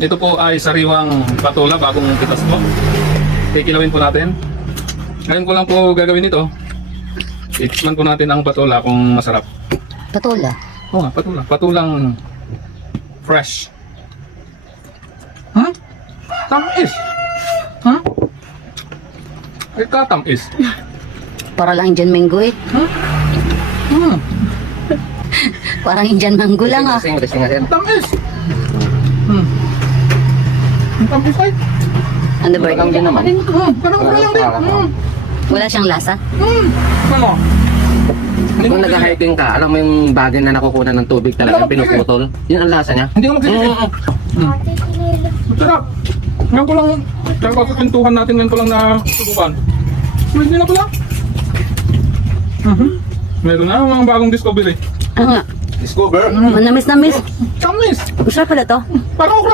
Ito po ay sariwang patola, bagong pitas po. Kikilawin po natin. Ngayon ko lang po gagawin ito. Itikman po natin ang patola kung masarap. Patola. Oo nga, patola. Patulang fresh. Tamis! Ay, katamis. Para lang Indian mango eh. Parang Indian mango lang ah. Tamis! Ang tamis ay. Ano ba yun? Din naman. Parang wala lang din. Wala siyang lasa? Ano? Kung nag-hiking ka, alam mo yung bagay na nakukunan ng tubig talaga, pinuputol. Yun ang lasa niya. Hindi ko magsisit. Sarap. Ngayon ko lang, kaya kapapintuhan natin ngayon ko lang na subukan. Hindi na pala. Meron na mga bagong discovery. Ano nga? Discover. Manamis-namis. Tamis! Masarap pala to. Parang okra